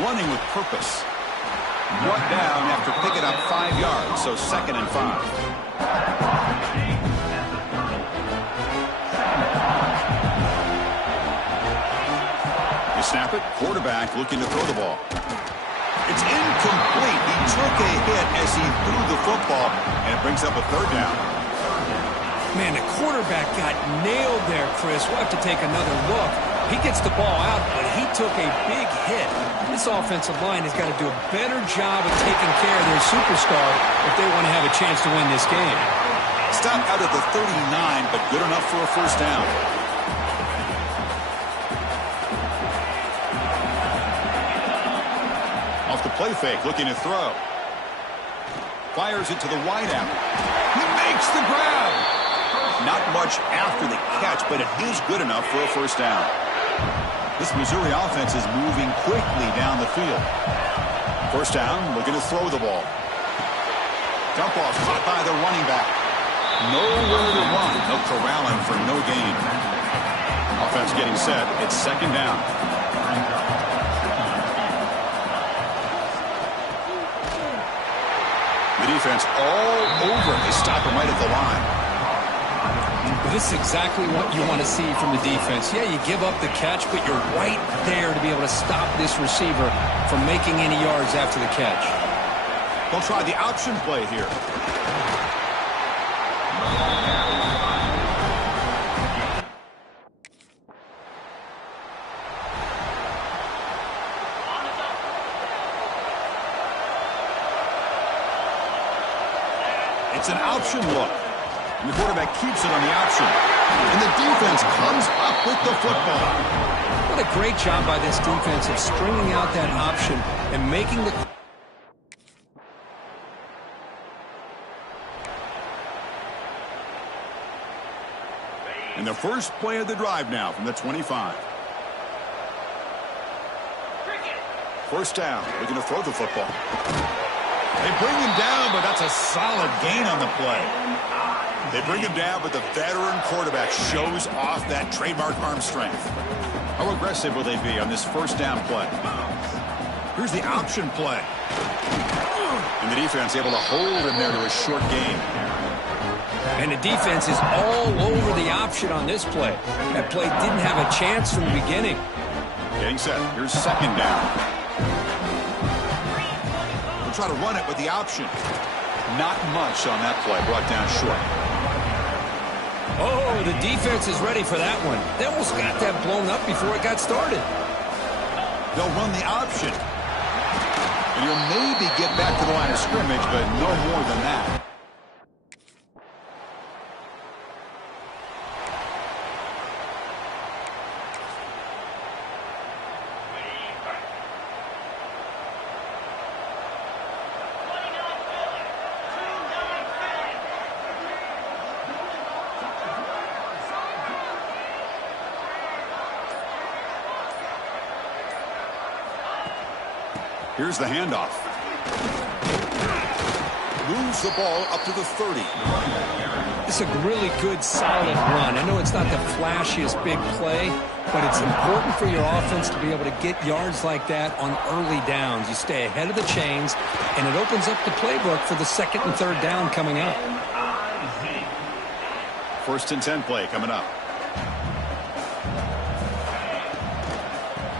Running with purpose. Brought down after picking up 5 yards, so 2nd and 5. You snap it, quarterback looking to throw the ball. It's incomplete. He took a hit as he threw the football, and it brings up a 3rd down. Man, the quarterback got nailed there, Chris. We'll have to take another look. He gets the ball out, but he took a big hit. This offensive line has got to do a better job of taking care of their superstar if they want to have a chance to win this game. Stop out at the 39, but good enough for a 1st down. Off the play fake, looking to throw. Fires it to the wideout. He makes the grab. Not much after the catch, but it is good enough for a 1st down. This Missouri offense is moving quickly down the field. 1st down, looking to throw the ball. Dump off caught by the running back. Nowhere to run. They'll corral him for no gain. Offense getting set. It's 2nd down. The defense all over. They stop him right at the line. This is exactly what you want to see from the defense. Yeah, you give up the catch, but you're right there to be able to stop this receiver from making any yards after the catch. They'll try the option play here. It's an option look. And the quarterback keeps it on the option. And the defense comes up with the football. What a great job by this defense of stringing out that option and making the... And the first play of the drive now from the 25. 1st down. Looking to throw the football. They bring him down, but that's a solid gain on the play. They bring him down, but the veteran quarterback shows off that trademark arm strength. How aggressive will they be on this 1st down play? Here's the option play. And the defense able to hold him there to a short gain. And the defense is all over the option on this play. That play didn't have a chance from the beginning. Getting set. Here's 2nd down. We'll try to run it with the option. Not much on that play. Brought down short. Oh, the defense is ready for that one. They almost got that blown up before it got started. They'll run the option. And he'll maybe get back to the line of scrimmage, but no more than that. Here's the handoff. Moves the ball up to the 30. It's a really good, solid run. I know it's not the flashiest big play, but it's important for your offense to be able to get yards like that on early downs. You stay ahead of the chains, and it opens up the playbook for the 2nd and 3rd down coming up. 1st and 10 play coming up.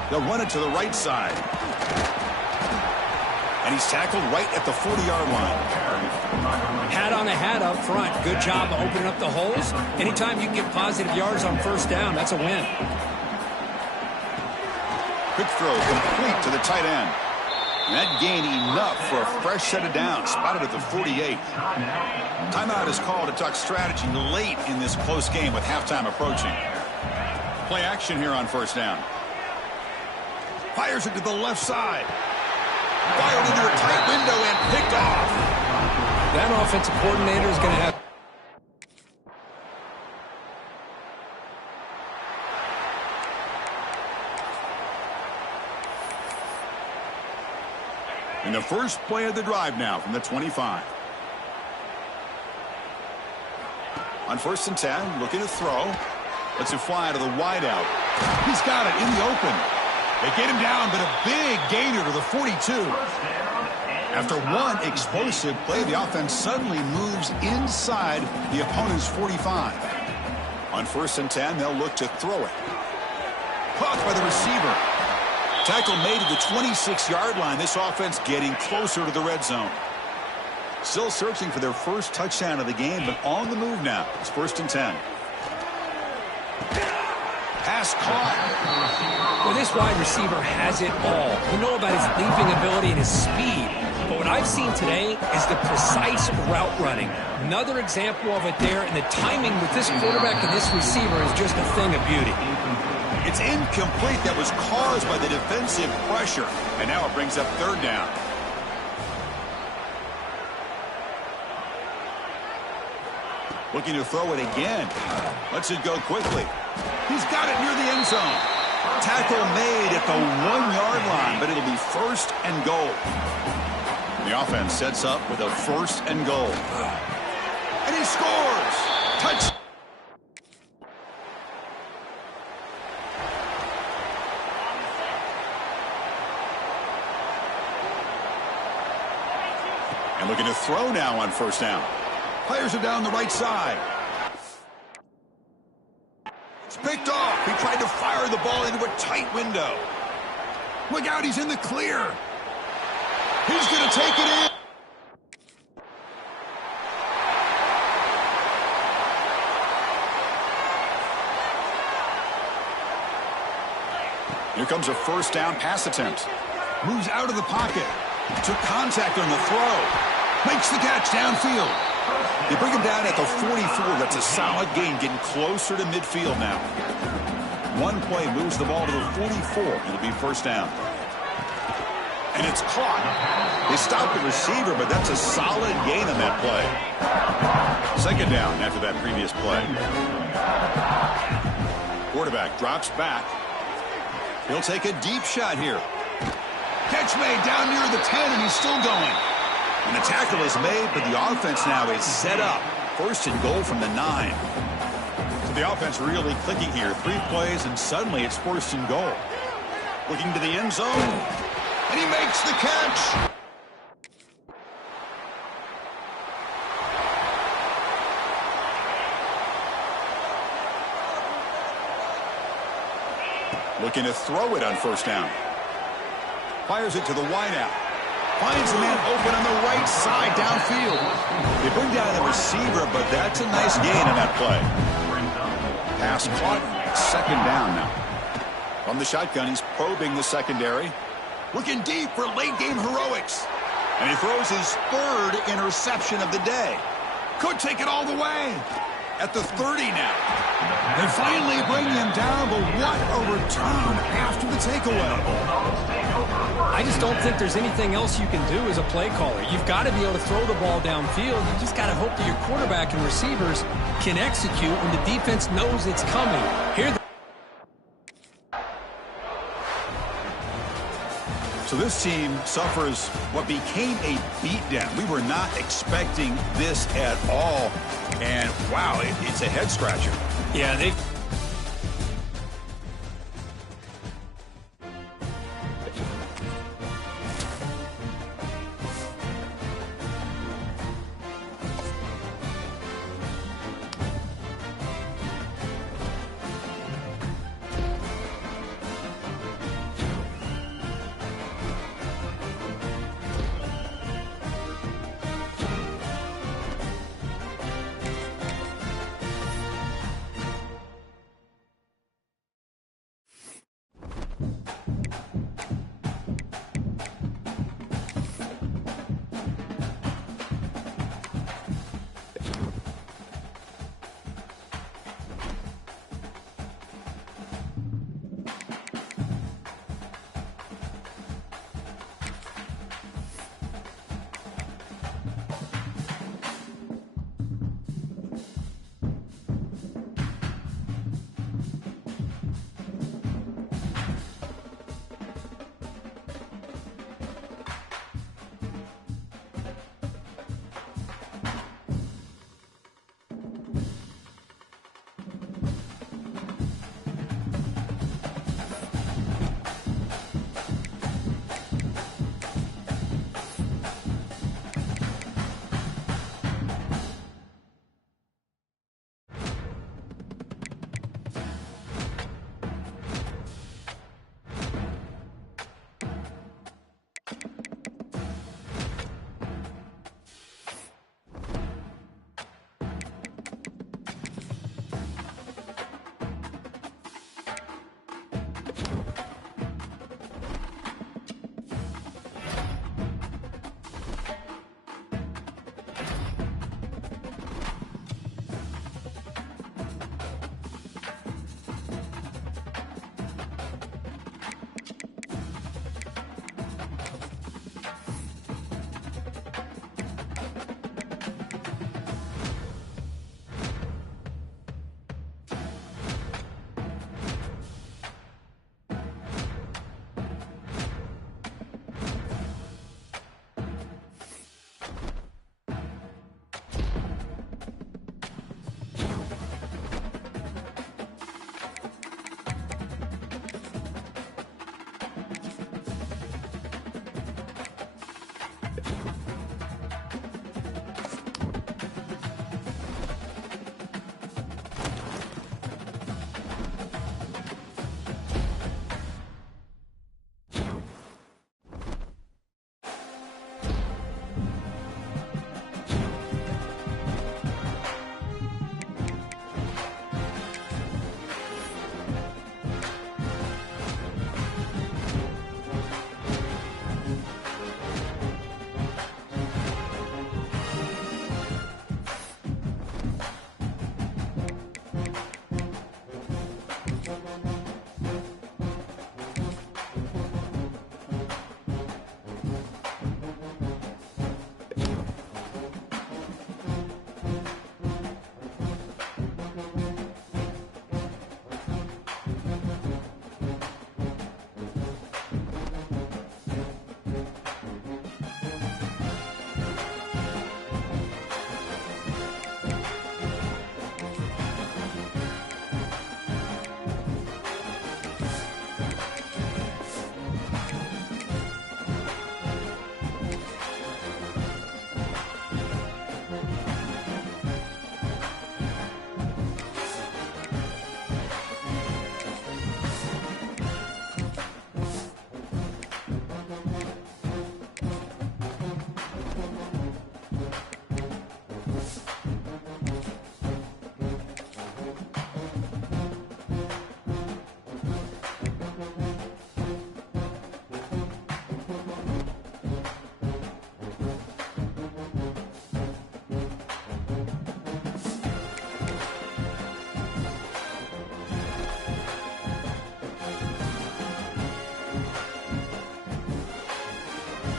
They'll run it to the right side. And he's tackled right at the 40-yard line. Hat on the hat up front. Good job of opening up the holes. Anytime you can get positive yards on 1st down, that's a win. Quick throw complete to the tight end. And that gained enough for a fresh set of downs. Spotted at the 48. Timeout is called to talk strategy late in this close game with halftime approaching. Play action here on 1st down. Fires it to the left side. Fired into a tight window and picked off. That offensive coordinator is going to have... In the first play of the drive now from the 25. On 1st and 10, looking to throw. Lets it fly to the wideout. He's got it in the open. They get him down, but a big gainer to the 42. After one explosive play, the offense suddenly moves inside the opponent's 45. On 1st and 10, they'll look to throw it. Caught by the receiver. Tackle made at the 26-yard line. This offense getting closer to the red zone. Still searching for their first touchdown of the game, but on the move now. It's 1st and 10. Pass caught. Well, this wide receiver has it all. You know about his leaping ability and his speed. But what I've seen today is the precise route running. Another example of it there, and the timing with this quarterback and this receiver is just a thing of beauty. It's incomplete. That was caused by the defensive pressure. And now it brings up 3rd down. Looking to throw it again. Lets it go quickly. He's got it near the end zone. Tackle made at the 1-yard line, but it'll be 1st and goal. The offense sets up with a 1st and goal. And he scores! Touch! And looking to throw now on 1st down. Players are down the right side. It's picked off. He tried to fire the ball into a tight window. Look out, he's in the clear. He's going to take it in. Here comes a 1st down pass attempt. Moves out of the pocket. Took contact on the throw. Makes the catch downfield. They bring him down at the 44. That's a solid gain, getting closer to midfield now. One play moves the ball to the 44. It'll be 1st down. And it's caught. They stopped the receiver, but that's a solid gain on that play. 2nd down after that previous play. Quarterback drops back. He'll take a deep shot here. Catch made down near the 10, and he's still going. And the tackle is made, but the offense now is set up. 1st and goal from the 9. So the offense really clicking here. 3 plays, and suddenly it's 1st and goal. Looking to the end zone. And he makes the catch. Looking to throw it on 1st down. Fires it to the wideout. Finds the man open on the right side downfield. They bring down the receiver, but that's a nice gain on that play. Pass caught. 2nd down now. From the shotgun, he's probing the secondary. Looking deep for late-game heroics. And he throws his 3rd interception of the day. Could take it all the way. At the 30 now. They finally bring him down, but what a return after the takeaway. I just don't think there's anything else you can do as a play caller. You've got to be able to throw the ball downfield. You just got to hope that your quarterback and receivers can execute when the defense knows it's coming. Here. So this team suffers what became a beatdown. We were not expecting this at all. And, wow, it's a head-scratcher. Yeah, they've